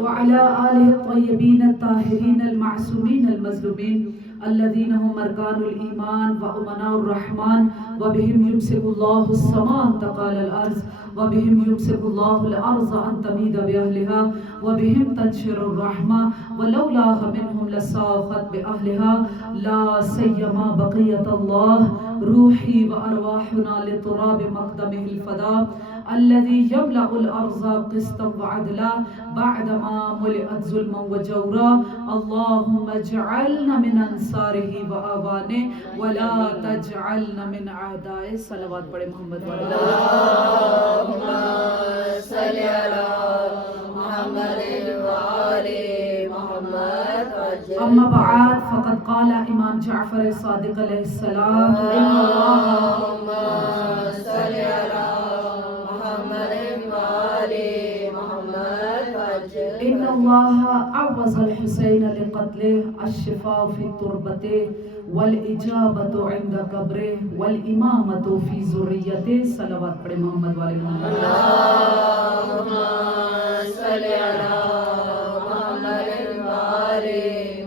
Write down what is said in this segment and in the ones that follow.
وعلى آله الطيبين الطاهرين المعصومين المظلومين الذين هم أركان الإيمان وأمناء الرحمن وبهم يمسك الله السماء أن تقال الأرض وبهم يمسك الله الأرض أن تميد بأهلها وبهم تنشر الرحمة ولولاها منهم لساخت بأهلها لا سيما بقية الله روحي وأرواحنا لتراب مقدمه الفداء الذي يملأ الأرض قسطا وعدلا بعدما ملئت ظلما وجورا اللهم اجعلنا من انصاره وآوانه ولا تجعلنا من أعدائه. صلوات پڑھے محمد والے. اللهم صل على محمد وآل محمد. اما بعد فقد قال امام جعفر صادق علیہ السلام اللهم صل على محمد وآل محمد. ان اللہ عوض الحسین لقتله الشفاء في تربته والاجابت عند قبره والامامت فی ذریته. صلوات پڑھے محمد والے محمد. اللهم صل على محمد وآل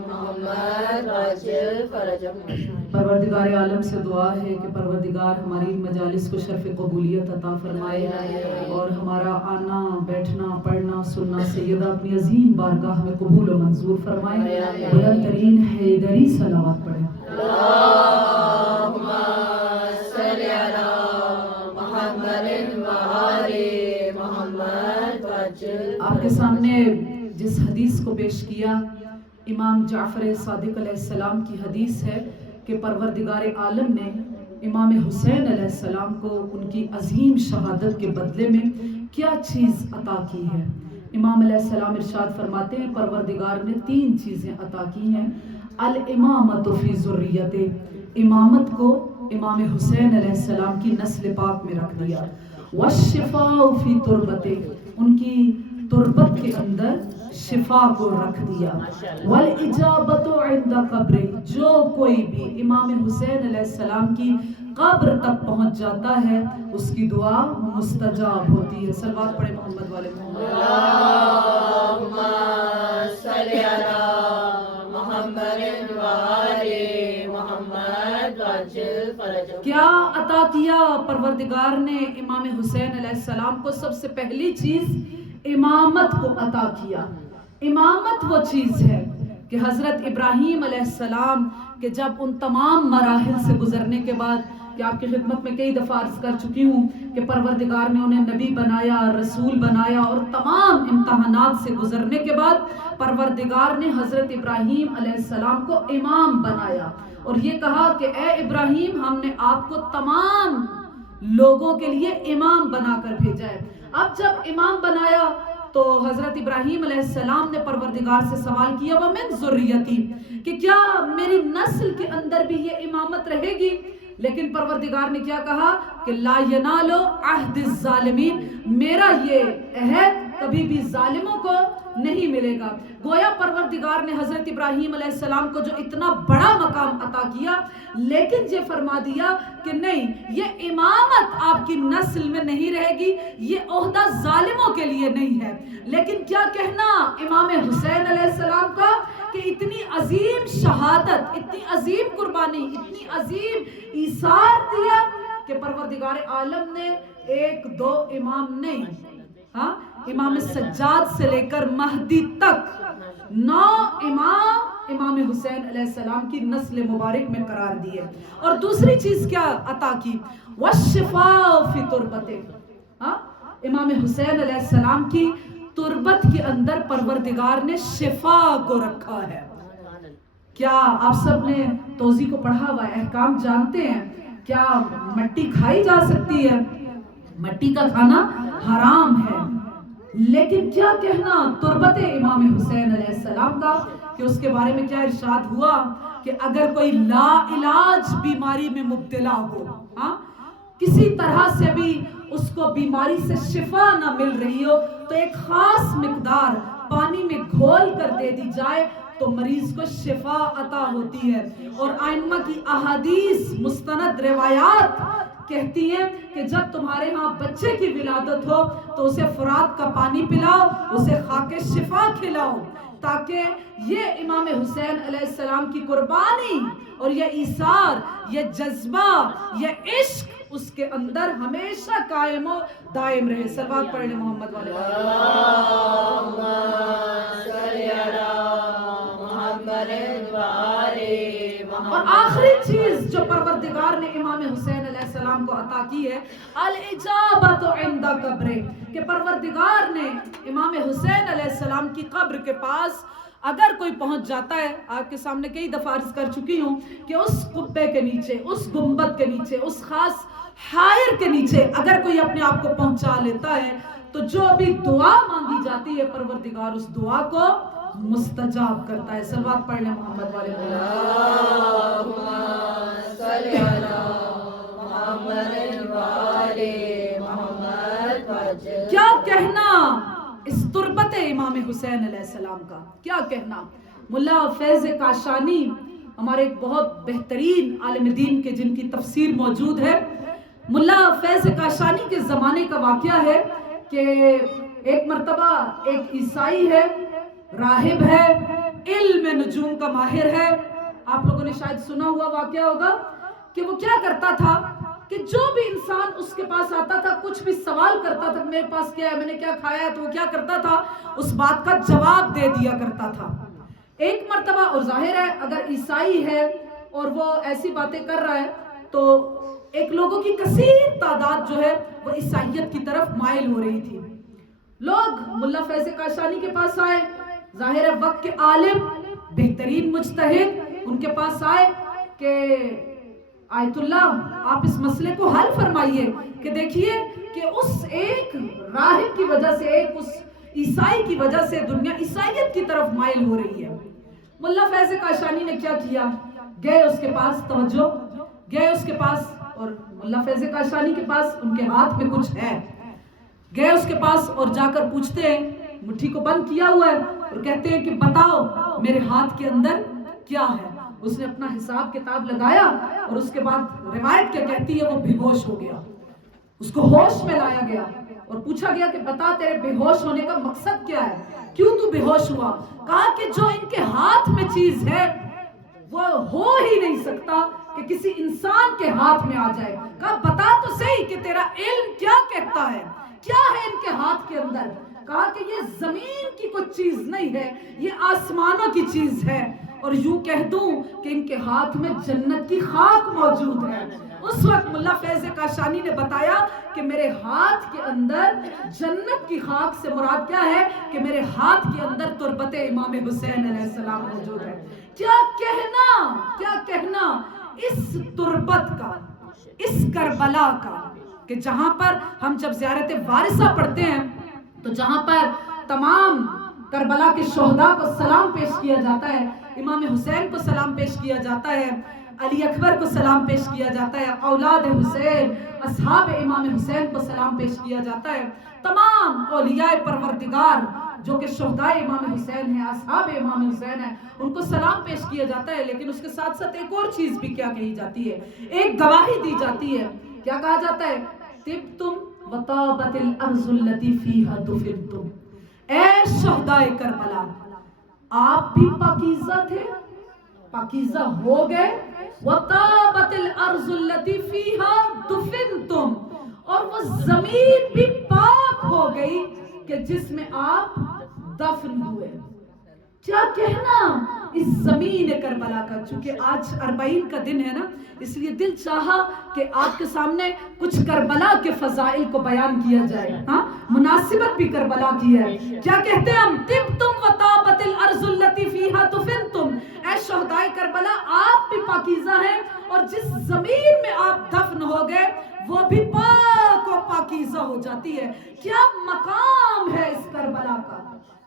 محمد وعجل فرجهم. پروردگار عالم سے دعا ہے کہ پروردگار ہماری مجالس کو شرف قبولیت عطا فرمائے اور ہمارا آنا بیٹھنا پڑھنا سننا سیدہ اپنی عظیم بارگاہ میں قبول و منظور فرمائے. بلند ترین حیدری صلوات پڑھیں. اللهم صل على محمد وآل محمد وعجل. آپ کے سامنے جس حدیث کو پیش کیا امام جعفر صادق علیہ السلام کی حدیث ہے کہ پروردگار عالم نے امام حسین علیہ السلام کو ان کی عظیم شہادت کے بدلے میں کیا چیز عطا کی ہے. امام علیہ السلام ارشاد فرماتے ہیں پروردگار نے 3 چیزیں عطا کی ہیں. الامامت فی ذریته، امامت کو امام حسین علیہ السلام کی نسل پاک میں رکھ دیا. والشفاء فی تربته، ان کی تربت کے اندر شفا کو رکھ دیا. والاجابت عند قبر، جو کوئی بھی امام حسین علیہ السلام کی قبر تک پہنچ جاتا ہے اس کی دعا مستجاب ہوتی ہے. صلوات پڑھے محمد والے محمد. اللهم صل على محمد وآل محمد وعجل فرجهم. کیا عطا کیا پروردگار نے امام حسین علیہ السلام کو؟ سب سے پہلی چیز امامت کو عطا کیا. امامت وہ چیز ہے کہ حضرت ابراہیم علیہ السلام کہ جب ان تمام مراحل سے گزرنے کے بعد کہ آپ کی خدمت میں کئی دفعہ عرض کر چکی ہوں کہ پروردگار نے انہیں نبی بنایا، رسول بنایا اور تمام امتحانات سے گزرنے کے بعد پروردگار نے حضرت ابراہیم علیہ السلام کو امام بنایا اور یہ کہا کہ اے ابراہیم ہم نے آپ کو تمام لوگوں کے لیے امام بنا کر بھیجا ہے. اب جب امام بنایا تو حضرت ابراہیم علیہ السلام نے پروردگار سے سوال کیا وَمِن ذُرِّيَّتِي، کہ کیا میری نسل کے اندر بھی یہ امامت رہے گی؟ لیکن پروردگار نے کیا کہا کہ لا ینال عہد الظالمین، میرا یہ عہد کبھی بھی ظالموں کو نہیں ملے گا. گویا پروردگار نے حضرت ابراہیم علیہ السلام کو جو اتنا بڑا مقام عطا کیا لیکن یہ فرما دیا کہ نہیں، یہ امامت آپ کی نسل میں نہیں رہے گی، یہ عہدہ ظالموں کے لیے نہیں ہے. لیکن کیا کہنا امام حسین علیہ السلام کا کہ اتنی عظیم شہادت، اتنی عظیم قربانی، اتنی عظیم ایثار دیا کہ پروردگار عالم نے 1-2 امام نہیں، ہاں امام سجاد سے لے کر مہدی تک 9 امام امام حسین علیہ السلام کی نسل مبارک میں قرار دیے. اور دوسری چیز کیا عطا کی؟ والشفاء فی تربته، ہاں امام حسین علیہ السلام کی تربت کے اندر پروردگار نے شفا کو رکھا ہے. کیا آپ سب نے توضیح کو پڑھا ہوا ہے، احکام جانتے ہیں؟ کیا مٹی کھائی جا سکتی ہے؟ مٹی کا کھانا حرام ہے. لیکن کیا کہنا تربت امام حسین علیہ السلام کا کہ اس کے بارے میں کیا ارشاد ہوا کہ اگر کوئی لا علاج بیماری میں مبتلا ہو، ہاں کسی طرح سے بھی اس کو بیماری سے شفا نہ مل رہی ہو تو ایک خاص مقدار پانی میں گھول کر دے دی جائے تو مریض کو شفا عطا ہوتی ہے. اور ائمہ کی احادیث مستند روایات کہتی ہیں کہ جب تمہارے ہاں بچے کی ولادت ہو تو اسے فرات کا پانی پلاؤ، اسے خاک شفا کھلاؤ، تاکہ یہ امام حسین علیہ السلام کی قربانی اور یہ ایثار، یہ جذبہ، یہ عشق اس کے اندر ہمیشہ قائم و دائم رہے۔ صلوات پڑھ لیں محمد والے۔ اللہم صلی علی محمد وآل محمد۔ اور آخری چیز جو پروردگار نے امام حسین علیہ السلام کو عطا کی ہے، الاجابۃ عند قبرہ، کہ پروردگار نے امام حسین علیہ السلام کی قبر کے پاس اگر کوئی پہنچ جاتا ہے، آپ کے سامنے کئی دفعہ عرض کر چکی ہوں کہ اس قبے کے نیچے، اس گنبد کے نیچے، اس خاص حائر کے نیچے اگر کوئی اپنے آپ کو پہنچا لیتا ہے تو جو بھی دعا مانگی جاتی ہے پروردگار اس دعا کو مستجاب کرتا ہے۔ صلوات پڑھ لیں محمد والے۔ اللہم صلی علی محمد وآل محمد وجل۔ کیا کہنا اس تربت امام حسین علیہ السلام کا، کیا کہنا۔ ملا فیض کاشانی ہمارے ایک بہت بہترین عالم دین کے جن کی تفسیر موجود ہے، ملا فیض کاشانی کے زمانے کا واقعہ ہے کہ ایک مرتبہ ایک عیسائی ہے، راہب ہے، علم نجوم کا ماہر ہے۔ آپ لوگوں نے شاید سنا ہوا واقعہ ہوگا کہ وہ کیا کرتا تھا کہ جو بھی انسان اس کے پاس آتا تھا، کچھ بھی سوال کرتا تھا، میرے پاس کیا ہے، میں نے کیا کھایا ہے، تو وہ کیا کرتا تھا، اس بات کا جواب دے دیا کرتا تھا۔ ایک مرتبہ، اور ظاہر ہے اگر عیسائی ہے اور وہ ایسی باتیں کر رہا ہے تو ایک لوگوں کی کثیر تعداد جو ہے وہ عیسائیت کی طرف مائل ہو رہی تھی۔ لوگ ملا فیض کاشانی کے پاس آئے، ظاہر ہے وقت کے عالم، بہترین مجتہد، ان کے پاس آئے کہ آیت اللہ آپ اس مسئلے کو حل فرمائیے کہ دیکھیے کہ اس ایک راہب کی وجہ سے، ایک اس عیسائی کی وجہ سے دنیا عیسائیت کی طرف مائل ہو رہی ہے۔ ملا فیض کاشانی نے کیا کیا، گئے اس کے پاس، توجہ، گئے اس کے پاس، اور ملا فیض کاشانی کے پاس ان کے ہاتھ میں کچھ ہے، گئے اس کے پاس اور جا کر پوچھتے ہیں، مٹھی کو بند کیا ہوا ہے، اور کہتے ہیں کہ بتاؤ میرے ہاتھ کے اندر کیا ہے۔ اس نے اپنا حساب کتاب لگایا اور اس کے بعد روایت کیا کہتی ہے وہ بے ہوش ہو گیا، اس کو ہوش میں لایا گیا اور پوچھا گیا کہ بتا تیرے بے ہوش ہونے کا مقصد کیا ہے، کیوں تو بے ہوش ہوا؟ کہا کہ جو ان کے ہاتھ میں چیز ہے وہ ہو ہی نہیں سکتا کہ کسی انسان کے ہاتھ میں آ جائے۔ کہا بتا تو صحیح کہ تیرا علم کیا کہتا ہے، کیا ہے ان کے ہاتھ کے اندر؟ کہا کہ یہ زمین کی کوئی چیز نہیں ہے، یہ آسمانوں کی چیز ہے، اور یوں کہہ دوں کہ ان کے ہاتھ میں جنت کی خاک موجود ہے۔ اس وقت ملا فیض کاشانی نے بتایا کہ میرے ہاتھ کے اندر جنت کی خاک سے مراد کیا ہے کہ میرے ہاتھ کے اندر تربت امام حسین علیہ السلام موجود ہے۔ کیا کہنا، کیا کہنا اس تربت کا، اس کربلا کا، کہ جہاں پر ہم جب زیارت وارثہ پڑھتے ہیں تو جہاں پر تمام کربلا کے شہداء کو سلام پیش کیا جاتا ہے، امام حسین کو سلام پیش کیا جاتا ہے، علی اکبر کو سلام پیش کیا جاتا ہے، اولاد حسین، اصحاب امام حسین کو سلام پیش کیا جاتا ہے، تمام اولیاء پروردگار جو کہ شہداء امام حسین ہیں، اصحاب امام حسین ہیں، ان کو سلام پیش کیا جاتا ہے۔ لیکن اس کے ساتھ ساتھ ایک اور چیز بھی کیا کہی جاتی ہے، ایک گواہی دی جاتی ہے۔ کیا کہا جاتا ہے؟ طبتم وطابت الارض التي فيها دفنتم، اے شہداء کربلا آپ بھی پاکیزہ تھے، پاکیزہ ہو گئے، وطابت الارض التي فيها دفنتم، اور وہ زمین بھی پاک ہو گئی کہ جس میں آپ دفن ہوئے۔ کیا کہنا اس زمین کربلا کا۔ چونکہ آج 40 کا دن ہے نا، اس لیے دل چاہا کہ آپ کے سامنے کچھ کربلا کے فضائل کو بیان کیا جائے، ہاں مناسبت بھی کربلا کی ہے۔ کیا کہتے ہیں ہم؟ طبتم وطابت الارض التي فيها دفنتم، اے شہدائے کربلا آپ بھی پاکیزہ ہیں، اور جس زمین میں آپ دفن ہو گئے وہ بھی پاک و پاکیزہ ہو جاتی ہے۔ کیا مقام ہے اس کربلا کا۔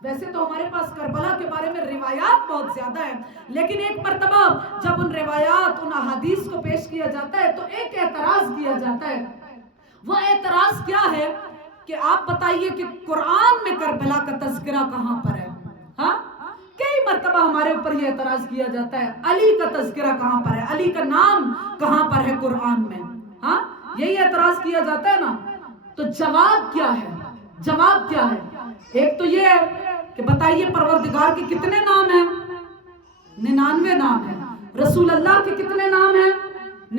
ویسے تو ہمارے پاس کربلا کے بارے میں روایات بہت زیادہ ہیں، لیکن ایک مرتبہ جب ان روایات، ان احادیث کو پیش کیا جاتا ہے تو ایک اعتراض کیا جاتا ہے۔ وہ اعتراض کیا ہے کہ آپ بتائیے کہ قرآن میں کربلا کا تذکرہ کہاں پر ہے؟ ہاں کئی مرتبہ ہمارے اوپر یہ اعتراض کیا جاتا ہے، علی کا تذکرہ کہاں پر ہے، علی کا نام کہاں پر ہے قرآن میں؟ ہاں یہی اعتراض کیا جاتا ہے نا. تو جواب کیا ہے؟ جواب کیا ہے؟ ایک تو یہ ہے کہ بتائیے پروردگار کے کتنے نام ہیں؟ 99 نام ہیں. رسول اللہ کے کتنے نام ہیں؟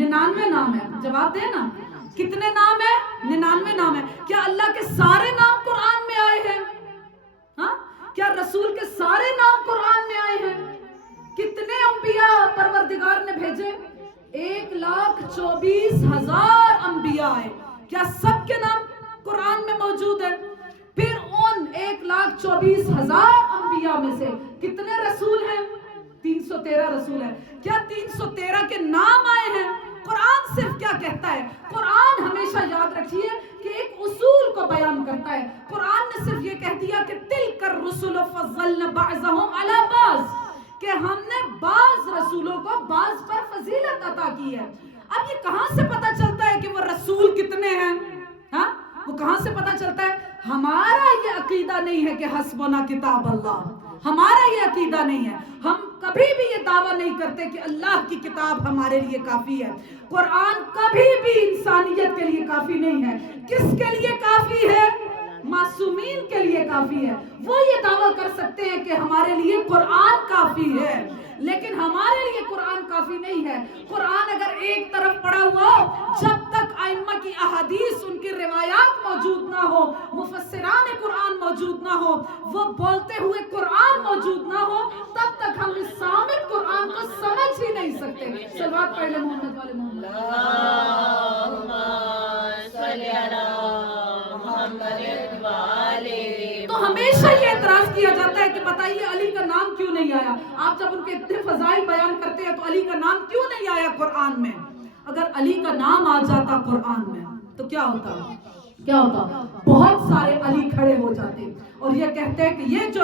99 نام ہیں. جواب دیں نا. کتنے نام ہیں؟ 99 نام ہیں. کیا اللہ کے سارے نام قرآن میں آئے ہیں؟ ہاں؟ کیا رسول کے سارے نام قرآن میں آئے ہیں؟ کتنے انبیاء پروردگار نے بھیجے؟ 1,24,000 انبیاء آئے. کیا سب کے نام قرآن میں موجود ہے؟ پھر ان 1,24,000 انبیاء میں سے کتنے رسول ہیں؟ 313 رسول ہیں. کیا 313 کے نام آئے ہیں؟ قرآن صرف کیا کہتا ہے؟ قرآن ہمیشہ یاد رکھیے کہ ایک اصول کو بیان کرتا ہے. قرآن نے صرف یہ کہہ دیا کہ تلک الرسل فضلنا بعضهم علی بعض، کہ ہم نے بعض رسولوں کو بعض پر فضیلت عطا کی ہے. اب یہ کہاں سے پتا چلتا ہے کہ وہ رسول کتنے ہیں؟ ہاں، وہ کہاں سے پتا چلتا ہے؟ ہمارا یہ عقیدہ نہیں ہے کہ حسبنا کتاب اللہ. ہمارا یہ عقیدہ نہیں ہے. ہم کبھی بھی یہ دعویٰ نہیں کرتے کہ اللہ کی کتاب ہمارے لیے کافی ہے. قرآن کبھی بھی انسانیت کے لیے کافی نہیں ہے. کس کے لیے کافی ہے؟ معصومین کے لیے کافی ہے. وہ یہ دعویٰ کر سکتے ہیں کہ ہمارے لیے قرآن کافی ہے، لیکن ہمارے لیے قرآن کافی نہیں ہے. قرآن اگر ایک طرف پڑا ہوا ہو، جب تک ائمہ کی احادیث، ان کی روایات موجود نہ ہو، مفسران قرآن موجود نہ ہو، وہ بولتے ہوئے قرآن موجود نہ ہو، تب تک ہم اس صامت قرآن کو سمجھ ہی نہیں سکتے. صلوات پڑھ لیں محمد والے محمد. اللہم صلی علی محمد والے. تو ہمیشہ یہ اعتراض کیا جاتا ہے کہ بتائیے علی کا نام کیوں نہیں آیا؟ آپ جب ان کے اتنے فضائل بیان کرتے ہیں تو علی کا نام کیوں نہیں آیا قرآن میں؟ اگر علی کا نام آ جاتا قرآن میں تو کیا ہوتا؟ کیا ہوتا؟ بہت سارے علی کھڑے ہو جاتے اور یہ کہتے ہیں کہ یہ جو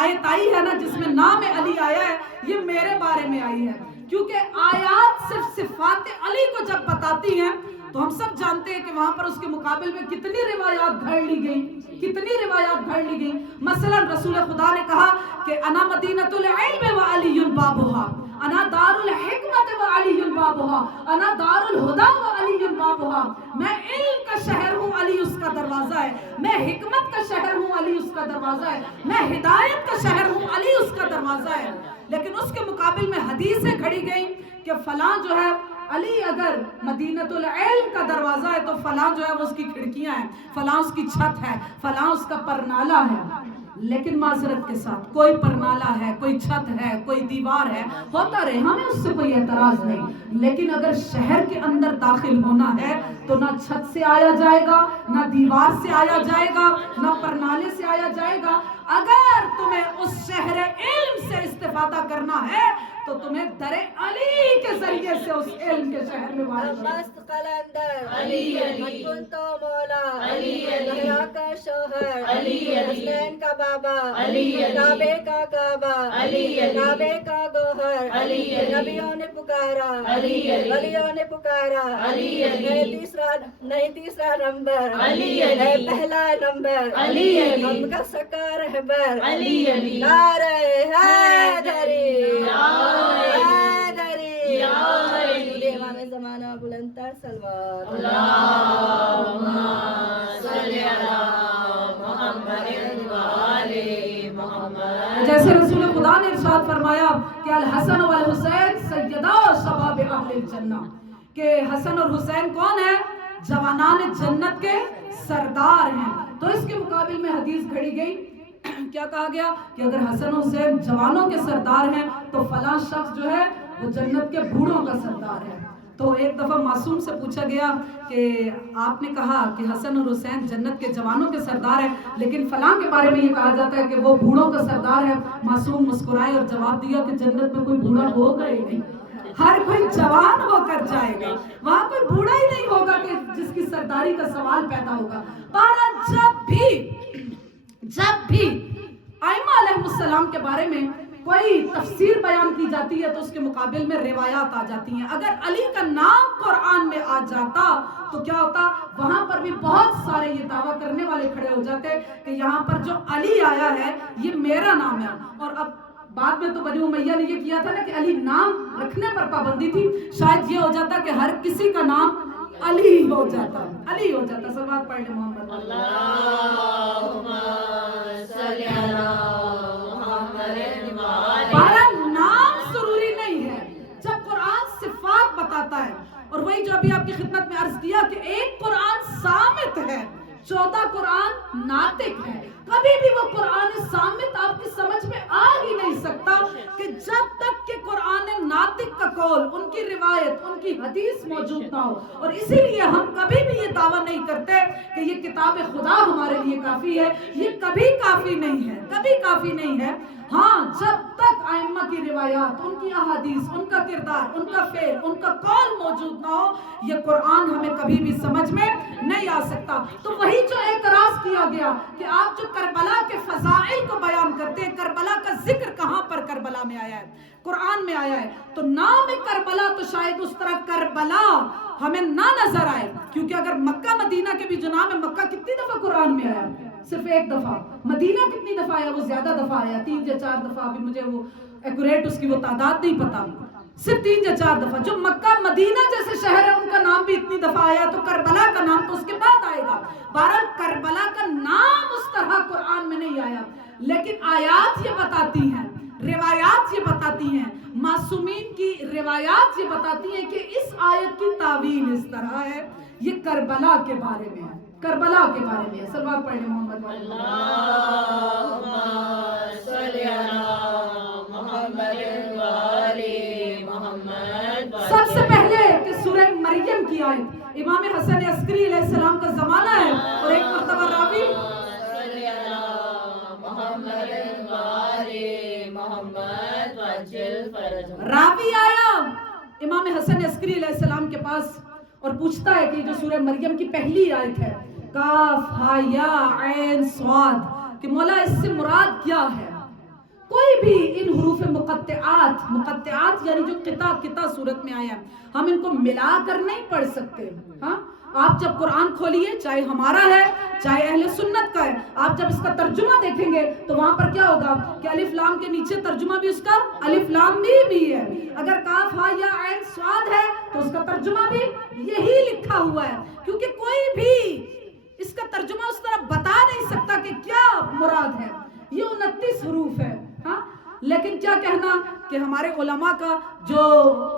آیت آئی ہے نا جس میں نام علی آیا ہے، یہ میرے بارے میں آئی ہے. کیونکہ آیات صرف صفات علی کو جب بتاتی ہیں تو ہم سب جانتے ہیں کہ وہاں پر اس کے مقابل میں کتنی روایات گھڑ لی گئی، کتنی روایات گھڑ لی گئی. مثلا رسول خدا نے کہا کہ انا مدینۃ العلم وعلی بابها، انا دار الحکمت وعلی بابها، انا دار الہدی وعلی بابها. میں علم کا شہر ہوں، علی اس کا دروازہ ہے. میں حکمت کا شہر ہوں، علی اس کا دروازہ ہے. میں ہدایت کا شہر ہوں، علی اس کا دروازہ ہے. لیکن اس کے مقابل میں حدیثیں کھڑی گئیں کہ فلاں جو ہے علی اگر مدینۃ العلم کا دروازہ ہے تو فلاں جو ہے وہ اس کی کھڑکیاں ہیں، فلاں اس کی چھت ہے، فلاں اس کا پرنالہ ہے. لیکن معذرت کے ساتھ کوئی پرنالہ ہے، کوئی چھت ہے، کوئی دیوار ہے، ہوتا رہے، ہمیں اس سے کوئی اعتراض نہیں. لیکن اگر شہر کے اندر داخل ہونا ہے تو نہ چھت سے آیا جائے گا، نہ دیوار سے آیا جائے گا، نہ پرنالے سے آیا جائے گا. اگر تمہیں اس شہر علم سے استفادہ کرنا ہے تو تمہیں در علی کے ذریعے سے اس علم کے شہر میں مست قلندر علی علی، کنتو مولا علی علی، کا شوہر علی علی، حسین کا بابا علی علی، کعبے کا کعبہ علی علی، کعبے کا گوہر علی علی، نبیوں نے پکارا علی علی، ولیوں نے پکارا علی علی، نہیں تیسرا نمبر علی علی، پہلا نمبر علی علی، ہم کا سکا رہبر علی علی، نعرہ حیدری حیدری، امام زمانہ بلند تر صلوات. اللہم صلی علی محمد وآل محمد. جیسے رسول خدا نے ارشاد فرمایا کہ الحسن والحسین سیدا شباب اہل الجنہ، کہ حسن اور حسین کون ہیں؟ جوانان جنت کے سردار ہیں. تو اس کے مقابل میں حدیث کھڑی گئی، کیا کہا گیا کہ اگر حسن حسین جوانوں کے سردار ہیں تو فلاں شخص جو ہے وہ جنت کے بوڑھوں کا سردار ہے. تو ایک دفعہ معصوم سے پوچھا گیا کہ آپ نے کہا کہ حسن اور حسین جنت کے جوانوں کے سردار ہیں، لیکن فلاں کے بارے میں یہ کہا جاتا ہے کہ وہ بوڑھوں کا سردار ہے. معصوم مسکرائے اور جواب دیا کہ جنت میں کوئی بوڑھا ہوگا ہی نہیں، ہر کوئی جوان ہو کر جائے گا، وہاں کوئی بوڑھا ہی نہیں ہوگا کہ جس کی سرداری کا سوال پیدا ہوگا. بہرحال جب بھی ائمہ علیہ السلام کے بارے میں کوئی تفسیر بیان کی جاتی ہے تو اس کے مقابل میں روایات آ جاتی ہیں. اگر علی کا نام قرآن میں آ جاتا تو کیا ہوتا؟ وہاں پر بھی بہت سارے یہ دعویٰ کرنے والے کھڑے ہو جاتے کہ یہاں پر جو علی آیا ہے یہ میرا نام ہے. اور اب بعد میں تو بنی امیہ نے یہ کیا تھا نا کہ علی نام رکھنے پر پابندی تھی، شاید یہ ہو جاتا کہ ہر کسی کا نام علی ہو جاتا، علی ہو جاتا. صلوات پڑھ لیں محمد. بہرحال نام ضروری نہیں ہے. جب قرآن صفات بتاتا ہے، اور وہی جو ابھی آپ کی خدمت میں عرض کیا کہ ایک قرآن صامت ہے، 14 قرآن ناطق ہے. کبھی بھی وہ قرآن صامت آپ کی سمجھ میں آ ہی نہیں سکتا کہ جب تک کہ قرآن ناطق کا قول، ان کی روایت، ان کی حدیث موجود نہ ہو. اور اسی لیے ہم کبھی بھی یہ دعویٰ نہیں کرتے کہ یہ کتاب خدا ہمارے لیے کافی ہے. یہ کبھی کافی نہیں ہے، کبھی کافی نہیں ہے. ہاں، جب تک ائمہ کی روایات، ان کی احادیث، ان کا کردار، ان کا فعل، ان کا قول موجود نہ ہو، یہ قرآن ہمیں کبھی بھی سمجھ میں نہیں آ سکتا. تو وہی جو اعتراض کیا گیا کہ آپ جو کربلا کے فضائل کو بیان کرتے ہیں، کربلا کا ذکر کہاں پر کربلا میں آیا ہے؟ قرآن میں آیا ہے. تو نام کربلا تو شاید اس طرح کربلا ہمیں نہ نظر آئے، کیونکہ اگر مکہ مدینہ کے بھی جو نام ہے، مکہ کتنی دفعہ قرآن میں آیا؟ صرف ایک دفعہ. مدینہ کتنی دفعہ آیا؟ وہ زیادہ دفعہ آیا، 3 یا 4 دفعہ. ابھی مجھے وہ ایکوریٹ اس کی وہ تعداد نہیں پتا، صرف 3 یا 4 دفعہ. جو مکہ مدینہ جیسے شہر ہے، ان کا نام بھی اتنی دفعہ آیا، تو کربلا کا نام تو اس کے بعد آئے گا. بہرحال کربلا کا نام اس طرح قرآن میں نہیں آیا، لیکن آیات یہ بتاتی ہیں، روایات یہ بتاتی ہیں، معصومین کی روایات یہ بتاتی ہیں کہ اس آیت کی تعویل اس طرح ہے. یہ کربلا کے بارے میں ہے، کربلا کے بارے میں ہے. صلوات پڑھ لیں محمد. سب سے پہلے کہ سورہ مریم کی آیت، امام حسن عسکری علیہ السلام کا زمانہ ہے، اور ایک مرتبہ راوی آیا امام حسن عسکری علیہ السلام کے پاس اور پوچھتا ہے کہ جو سورہ مریم کی پہلی آیت ہے، کاف ہا یا عین صاد، کہ مولا اس سے مراد کیا ہے؟ کوئی بھی ان حروف مقطعات یعنی جو قطع صورت میں آیا ہے، ہم ان کو ملا کر نہیں پڑھ سکتے. ہاں، آپ جب قرآن کھولیے، چاہے ہمارا ہے چاہے اہل سنت کا ہے، آپ جب اس کا ترجمہ دیکھیں گے تو وہاں پر کیا ہوگا کہ الف لام کے نیچے ترجمہ بھی اس کا الف لام بھی ہے. اگر کاف ہا یا عین صاد ہے تو اس کا ترجمہ بھی یہی لکھا ہوا ہے، کیونکہ کوئی بھی اس کا ترجمہ اس طرح بتا نہیں سکتا کہ کیا مراد ہے. یہ 29 حروف ہے. ہاں، لیکن کیا کہنا کہ ہمارے علماء کا جو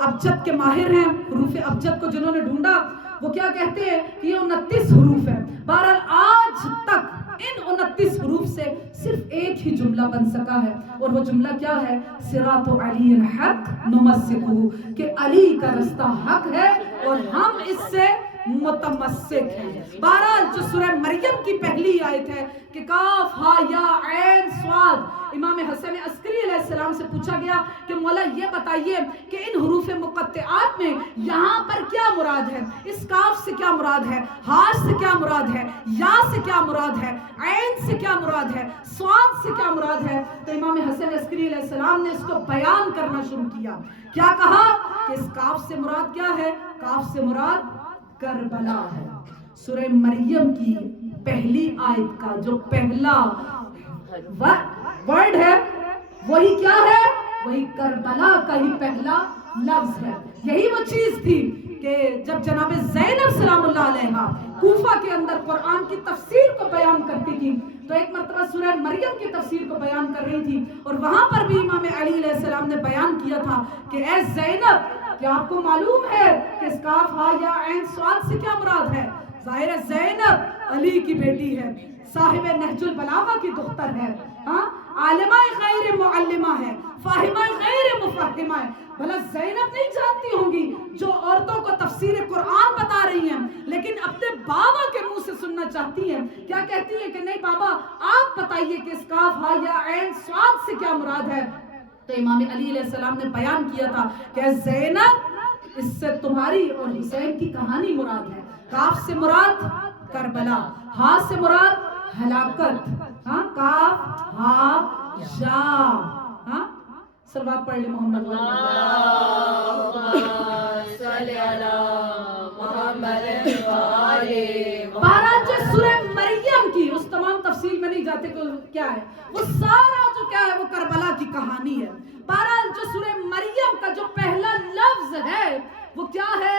ابجد کے ماہر ہیں، حروف ابجد کو جنہوں نے ڈھونڈا، وہ کیا کہتے ہیں کہ یہ 29 حروف ہے. بہرحال آج تک ان 29 حروف سے صرف ایک ہی جملہ بن سکا ہے، اور وہ جملہ کیا ہے؟ صراط علی الحق نمسکہ، کہ علی کا رستہ حق ہے اور ہم اس سے متمسک ہیں. بہرحال جو سورہ مریم کی پہلی آیت ہے کہ کاف ہا یا عین صاد، امام حسن عسکری علیہ السلام سے پوچھا گیا کہ مولا یہ بتائیے کہ ان حروف مقطعات میں یہاں پر کیا مراد ہے؟ اس کاف سے کیا مراد ہے؟ ہا سے کیا مراد ہے؟ یا سے کیا مراد ہے؟ عین سے کیا مراد ہے؟ صاد سے کیا مراد ہے؟ تو امام حسن عسکری علیہ السلام نے اس کو بیان کرنا شروع کیا. کیا کہا کہ اس کاف سے مراد کیا ہے؟ کاف سے مراد کربلا ہے. سورہ مریم کی پہلی آیت کا جو پہلا ورڈ ہے وہی کیا ہے؟ وہی کربلا کا ہی پہلا لفظ ہے. یہی وہ چیز تھی کہ جب جناب زینب سلام اللہ علیہا کوفہ کے اندر قرآن کی تفسیر کو بیان کرتی تھی، تو ایک مرتبہ سورہ مریم کی تفسیر کو بیان کر رہی تھی، اور وہاں پر بھی امام علی علیہ السلام نے بیان کیا تھا کہ اے زینب، کیا آپ کو معلوم ہے کہ اس کاف ہا یا عین صاد سے کیا مراد ہے؟ ظاہر ہے زینب علی کی بیٹی ہے، صاحب نہج البلاغہ کی دختر ہے، ہاں، عالمہ غیر معلمہ ہے، فاہمہ غیر مفہمہ ہے. بھلا زینب نہیں جانتی ہوں گی جو عورتوں کو تفسیر قرآن بتا رہی ہیں، لیکن اپنے بابا کے منہ سے سننا چاہتی ہیں؟ کیا کہتی ہے کہ نہیں بابا آپ بتائیے کہ اس کاف ہا یا عین صاد سے کیا مراد ہے؟ تو امام علی علیہ السلام نے بیان کیا تھا کہ زینب، اس سے تمہاری اور حسین کی کہانی مراد ہے. کاف سے مراد کربلا، ہا سے مراد ہلاکت. ہاں، کاف ہا یا. ہاں، صلوات پڑھ لیں محمد. بہرحال جو سورہ مریم کی اس تمام تفصیل میں نہیں جاتے کہ کیا ہے، وہ سارا جو کیا ہے وہ کربلا کی کہانی ہے. بہرحال جو سورہ مریم کا جو پہلا لفظ ہے وہ کیا ہے؟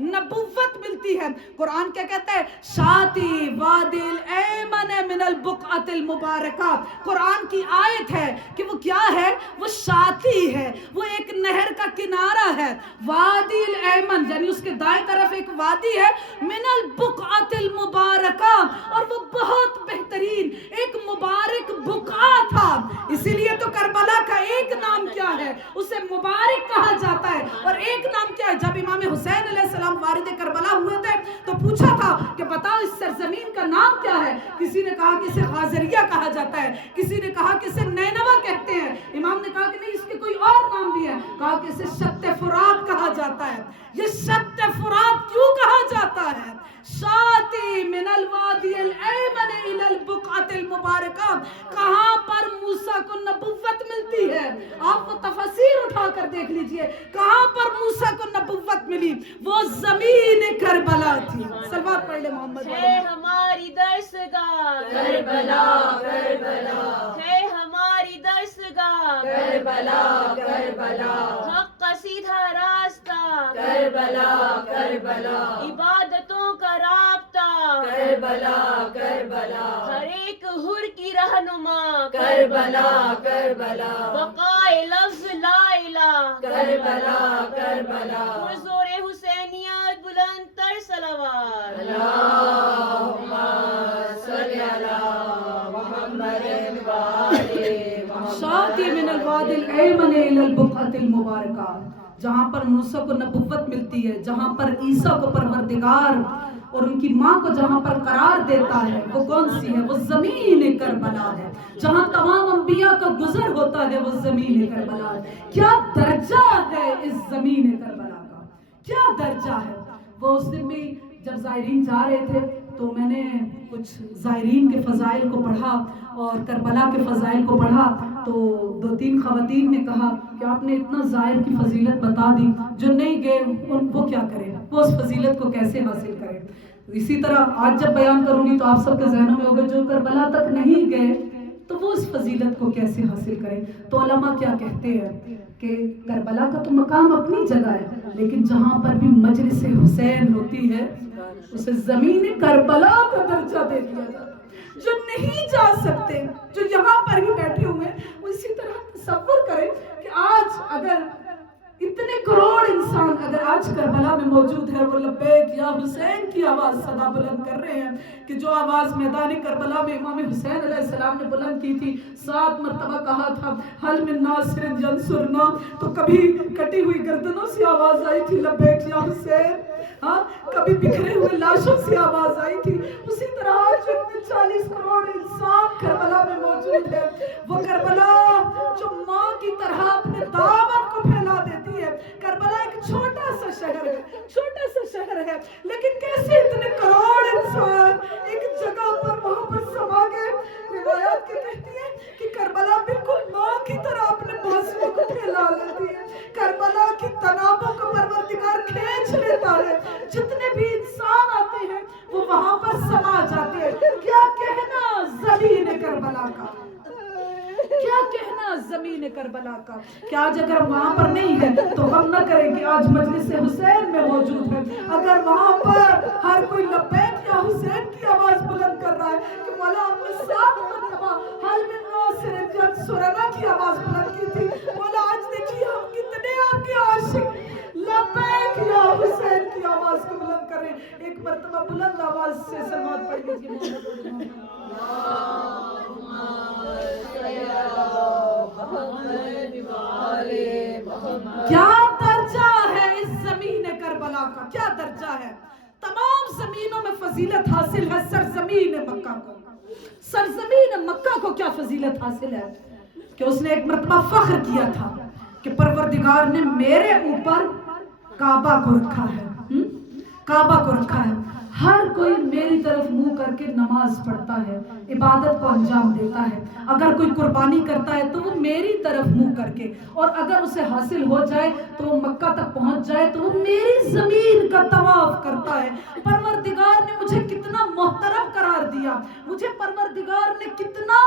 نبوت ملتی ہے. قرآن کیا کہتا ہے؟ شاتی وادی الایمن من البقعۃ المبارکہ. قرآن کی آیت ہے کہ وہ کیا ہے؟ وہ شاتی ہے، وہ ایک نہر کا کنارہ ہے. وادی الایمن یعنی اس کے دائیں طرف ایک وادی ہے، من البقعۃ المبارکہ، اور وہ بہت بہترین ایک مبارک بقعہ تھا. اسی لیے تو کربلا کا ایک نام کیا ہے؟ اسے مبارک کہا جاتا ہے. اور ایک نام کیا ہے؟ جب امام حسین علیہ السلام وارد کربلا ہوئے تھے تو پوچھا تھا کہ بتاؤ اس سرزمین کا نام کیا ہے؟ کسی نے کہا کہ اسے غازریہ کہا جاتا ہے، کسی نے کہا کہ اسے نینوا کہتے ہیں. امام نے کہا کہ نہیں، اس کے کوئی اور نام بھی ہے. کہا کہ اسے شط فرات کہا جاتا ہے. یہ شط فرات کیوں کہا جاتا ہے؟ شاتی من الوادی الایمن الى البقعۃ المبارکہ. کہاں پر موسیٰ کو نبوت ملتی ہے؟ آپ وہ تفاسیر اٹھا کر دیکھ لیجئے. کہاں پر موسیٰ کو نبوت ملی؟ وہ زمین کربلا تھی. صلوات پڑھ لے محمد. ہے ہماری درسگاہ کربلا کربلا ہے ہماری درسگاہ کربلا کربلا حق کا سیدھا راستہ کربلا کربلا عبادتوں کا رابطہ کربلا کربلا ہر ایک حر کی رہنما کربلا کربلا بقائے لفظ لا الہ کربلا کربلا حضور حسینیت بلند تر صلوات. اللہم صلی علی محمد وآلہ محمد. شاتی من الوادی الایمن الى البقعۃ المبارکہ. جہاں پر موسیٰ کو نبوت ملتی ہے، جہاں پر عیسیٰ کو پروردگار اور ان کی ماں کو جہاں پر قرار دیتا ہے، وہ کون سی ہے؟ وہ زمین کربلا ہے. جہاں تمام انبیاء کا گزر ہوتا ہے وہ زمین کربلا ہے. کیا درجہ ہے اس زمین کربلا کا، کیا درجہ ہے. وہ اس دن بھی جب زائرین جا رہے تھے تو میں نے کچھ زائرین کے فضائل کو پڑھا اور کربلا کے فضائل کو پڑھا تو 2-3 خواتین نے کہا کہ آپ نے اتنا زائر کی فضیلت بتا دی، جو نہیں گئے وہ کیا کریں، وہ اس فضیلت کو کیسے حاصل کریں. اسی طرح آج جب بیان کروں گی تو آپ سب کے ذہنوں میں ہوگا جو کربلا تک نہیں گئے تو وہ اس فضیلت کو کیسے حاصل کریں. تو علماء کیا کہتے ہیں کہ کربلا کا تو مقام اپنی جگہ ہے، لیکن جہاں پر بھی مجلس حسین ہوتی ہے اسے زمین کربلا کا درجہ دے دیا جاتا ہے. جو نہیں جا سکتے، جو یہاں پر ہی بیٹھے ہوئے ہیں، وہ اسی طرح تصور کریں کہ آج اگر اتنے کروڑ انسان اگر آج کربلا میں موجود ہے، وہ لبیک یا حسین کی آواز صدا بلند کر رہے ہیں کہ جو آواز میدان کربلا میں امام حسین علیہ السلام نے بلند کی تھی، 7 مرتبہ کہا تھا حل من ناصر ینصرنا، تو کبھی کٹی ہوئی گردنوں سے آواز آئی تھی لبیک یا حسین، ہاں کبھی بکھرے ہوئے لاشوں سے آواز آئی تھی. اسی طرح آج 40 کروڑ انسان کربلا میں موجود ہے. وہ کربلا جو ماں کی طرح اپنے دامن کو پھیلا دیتی ہے. کربلا ایک چھوٹا سا شہر ہے، چھوٹا سا شہر ہے، لیکن کیسے اتنے کروڑ انسان ایک جگہ پر وہاں پر سما گئے. روایات کے کہتی ہیں کہ کربلا بالکل ماں کی طرح اپنے بازوؤں کو پھیلا لیتی ہے. کربلا کی تنابوں کو پروردگار کھینچ لیتا ہے. جتنے بھی انسان آتے ہیں وہ وہاں پر سما جاتے ہیں. کیا کہنا زمین کربلا کا، کیا کہنا زمین کربلا کا. کہ آج اگر وہاں پر نہیں ہے تو ہم نہ کریں کہ آج مجلس حسین میں موجود ہے. اگر وہاں پر ہر کوئی لبیک یا حسین کی آواز بلند کر رہا ہے کہ مولا ہم نے 7 مرتبہ حل من ناصر ینصرنا کی آواز بلند کی تھی، مولا آج دیکھیے ہم کتنے آپ کے عاشق لبیک یا حسین کی آواز کو بلند کر رہے ہیں. ایک مرتبہ بلند آواز سے صلوات پڑھ لیجیے. کیا درجہ ہے اس زمین کربلا کا، کیا درجہ ہے. تمام زمینوں میں فضیلت حاصل ہے سرزمین مکہ کو. سرزمین مکہ کو کیا فضیلت حاصل ہے کہ اس نے ایک مرتبہ فخر کیا تھا کہ پروردگار نے میرے اوپر کعبہ کو رکھا ہے، کعبہ کو رکھا ہے. ہر کوئی میری طرف منہ کر کے نماز پڑھتا ہے، عبادت کو انجام دیتا ہے. اگر کوئی قربانی کرتا ہے تو وہ میری طرف منہ کر کے، اور اگر اسے حاصل ہو جائے تو وہ مکہ تک پہنچ جائے تو وہ میری زمین کا طواف کرتا ہے. پروردگار نے مجھے کتنا محترم قرار دیا، مجھے پروردگار نے کتنا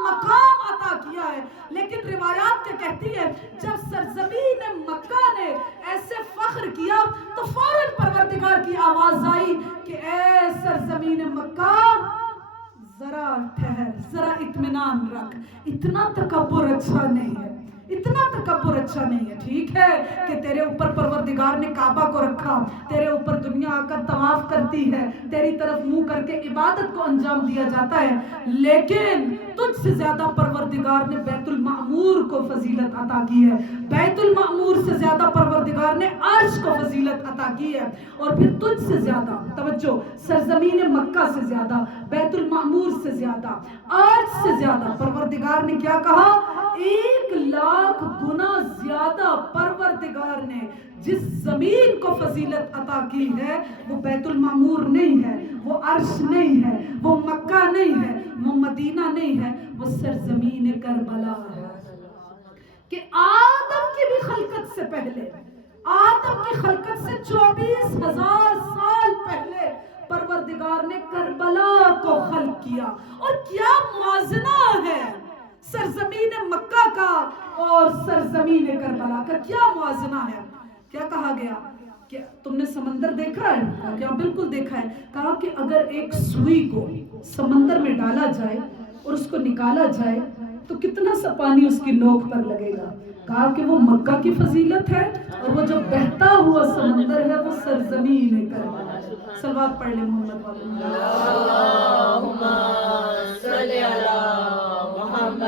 مقام عطا کیا. کیا ہے، لیکن روایات کے کہتی ہے جب سرزمین مکہ نے ایسے فخر کیا تو فوراً پروردگار کی آواز آئی کہ اے سرزمین مکہ ذرا ٹھہر، ذرا اطمینان رکھ، اتنا تکبر اچھا نہیں ہے، اتنا تکبر اچھا نہیں ہے۔ ٹھیک ہے کہ تیرے اوپر پروردگار نے کعبہ کو رکھا، تیرے اوپر دنیا آ کر طواف کرتی ہے، تیری طرف منہ کر کے عبادت کو انجام دیا جاتا ہے، لیکن تجھ سے زیادہ پروردگار نے بیت المعمور کو فضیلت عطا کی ہے، بیت المعمور سے زیادہ پروردگار نے عرش کو فضیلت عطا کی ہے، اور پھر تجھ سے زیادہ، توجہ، سرزمین مکہ سے زیادہ، بیت المعمور سے زیادہ، عرش سے زیادہ پروردگار نے کیا کہا؟ 1,00,000 گنا زیادہ پروردگار نے جس زمین کو فضیلت عطا کی ہے وہ بیت المعمور نہیں ہے، وہ عرش نہیں ہے، وہ مکہ نہیں ہے، وہ مدینہ نہیں ہے، وہ سرزمین کربلا ہے۔ کہ آدم کی بھی خلقت سے پہلے، آدم کی خلقت سے 24,000 سال پہلے پروردگار نے کربلا کو خلق کیا، اور کیا موازنہ ہے سرزمین مکہ کا اور سرزمین کربلا کا، کیا موازنہ ہے؟ کیا کہا گیا کہ تم نے سمندر دیکھا ہے؟ کہا کہ بالکل دیکھا ہے۔ کہا کہ اگر ایک سوئی کو سمندر میں ڈالا جائے اور اس کو نکالا جائے تو کتنا سا پانی اس کی نوک پر لگے گا؟ کہا کہ وہ مکہ کی فضیلت ہے، اور وہ جو بہتا ہوا سمندر ہے وہ سرزمین کربلا ہے۔ صلوات پڑھ لیں محمد والے اللہم صلی علی محمد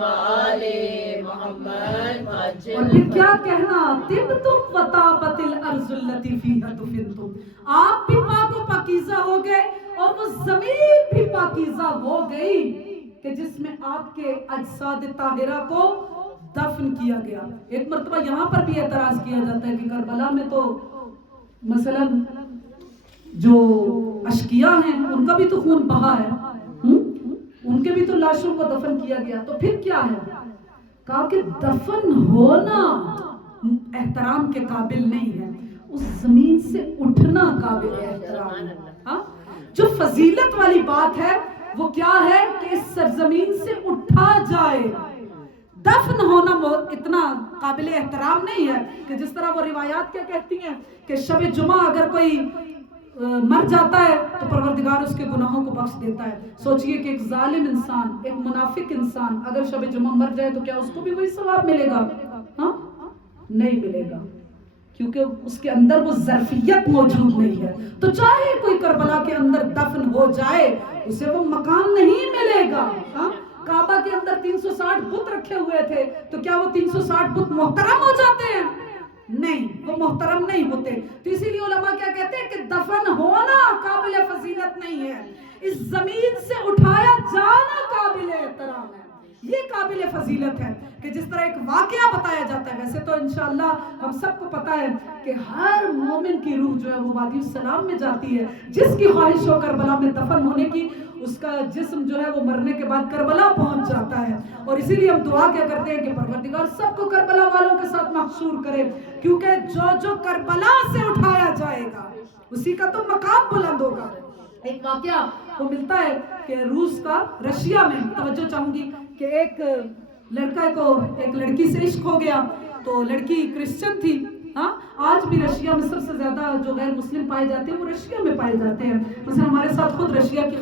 وآل محمد۔ اور پھر کیا کہنا؟ طبتم وطابت الارض التي فيها دفنتم، آپ بھی پاک و پاکیزہ ہو گئے اور وہ زمین بھی پاکیزہ ہو گئی کہ جس میں آپ کے اجساد طاہرہ کو دفن کیا گیا۔ ایک مرتبہ یہاں پر بھی اعتراض کیا جاتا ہے کہ کربلا میں تو مثلا جو اشقیاء ہیں ان کا بھی تو خون بہا ہے، ان کے بھی تو لاشوں کو دفن کیا گیا، تو پھر کیا ہے؟ کہا کہ دفن ہونا احترام کے قابل نہیں ہے، اس زمین سے اٹھنا قابل احترام ہے۔ ہاں، جو فضیلت والی بات ہے وہ کیا ہے کہ اس سرزمین سے اٹھا جائے، دفن ہونا وہ اتنا قابل احترام نہیں ہے کہ جس طرح وہ روایات کیا کہتی ہیں کہ شب جمعہ اگر کوئی مر جاتا ہے تو پروردگار اس کے گناہوں کو بخش دیتا ہے۔ سوچئے کہ ایک ظالم انسان، ایک منافق انسان اگر شب جمعہ مر جائے تو کیا اس کو بھی وہی ثواب ملے گا؟ ہاں، نہیں ملے گا، کیونکہ اس کے اندر وہ ظرفیت موجود نہیں ہے۔ تو چاہے کوئی کربلا کے اندر دفن ہو جائے اسے وہ مقام نہیں ملے گا۔ ہاں، کعبہ کے اندر 360 بت رکھے ہوئے تھے تو کیا وہ 360 بت محترم ہو جاتے ہیں؟ نہیں، وہ محترم نہیں ہوتے۔ تو اسی لیے علماء کیا کہتے ہیں کہ دفن ہونا قابل فضیلت نہیں ہے، اس زمین سے اٹھایا جانا قابل احترام ہے، یہ قابل فضیلت ہے۔ کہ جس طرح ایک واقعہ بتایا جاتا ہے، ویسے تو انشاءاللہ ہم سب کو پتا ہے کہ ہر مومن کی روح جو ہے وہ وادی السلام میں جاتی ہے، جس کی خواہش ہو کربلا میں دفن ہونے کی اس کا جسم جو ہے وہ مرنے کے بعد کربلا پہنچ جاتا ہے۔ اور اسی لیے ہم دعا کیا کرتے ہیں کہ پروردگار سب کو کربلا والوں کے ساتھ محشور کرے، کیونکہ جو کربلا سے اٹھایا جائے گا اسی کا تو مقام بلند ہوگا۔ ایک واقعہ وہ ملتا ہے کہ روس کا رشیا میں، توجہ چاہوں گی کہ ایک لڑکا کو ایک لڑکی سے عشق ہو گیا، تو لڑکی کرسچن تھی۔ ہاں، آج بھی رشیا میں سب سے زیادہ جو غیر مسلم پائے جاتے ہیں وہ رشیا میں پائے جاتے ہیں۔ مثلا ہمارے ساتھ خود رشیا کی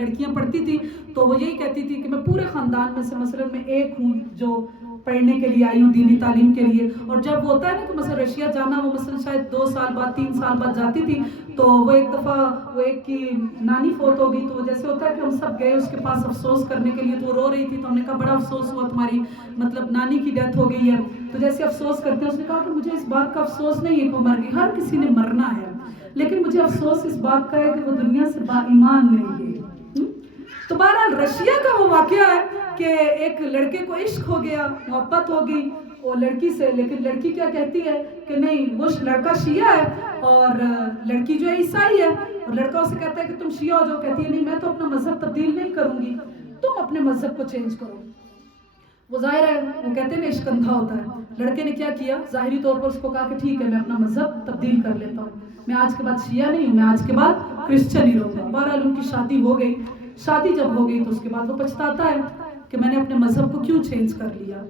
لڑکیاں پڑھتی تھی تو وہ یہی کہتی تھی کہ میں پورے خاندان میں سے مثلا میں ایک ہوں جو پڑھنے کے لیے آئی ہوں، دینی تعلیم کے لیے۔ اور جب ہوتا ہے نا کہ مثلا رشیا جانا، وہ مثلا شاید 2 سال بعد 3 سال بعد جاتی تھی، تو وہ ایک دفعہ وہ ایک کی نانی فوت ہو گئی، تو وہ جیسے ہوتا ہے کہ ہم سب گئے اس کے پاس افسوس کرنے کے لیے، تو وہ رو رہی تھی، تو ہم نے کہا بڑا افسوس ہوا تمہاری مطلب نانی کی ڈیتھ ہو گئی ہے۔ تو جیسے افسوس کرتے ہیں، اس نے کہا کہ مجھے اس بات کا افسوس نہیں ہے کہ وہ مر گئی، ہر کسی نے مرنا ہے، لیکن مجھے افسوس اس بات کا ہے کہ وہ دنیا سے با ایمان نہیں گئی۔ تو بہرحال رشیا کا وہ واقعہ ہے کہ ایک لڑکے کو عشق ہو گیا، محبت ہو گئی وہ لڑکی سے، لیکن لڑکی کیا کہتی ہے کہ نہیں، وہ لڑکا شیعہ ہے اور لڑکی جو ہے عیسائی ہے، اور لڑکا اسے کہتا ہے کہ تم شیعہ ہو جاؤ، کہتی ہے نہیں، میں تو اپنا مذہب تبدیل نہیں کروں گی، تم اپنے مذہب کو چینج کرو۔ وہ ظاہر ہے، وہ کہتے ہیں عشق اندھا ہوتا ہے۔ لڑکے نے کیا کیا، ظاہری طور پر اس کو کہا کہ ٹھیک ہے میں اپنا مذہب تبدیل کر لیتا ہوں، میں آج کے بعد شیعہ نہیں ہوں، میں آج کے بعد کرسچن ہی رہوں گا۔ بہرحال ان کی شادی ہو گئی۔ شادی جب ہو گئی تو اس کے بعد وہ پچھتاتا ہے کہ میں نے اپنے مذہب کو کیوں چینج کر لیا،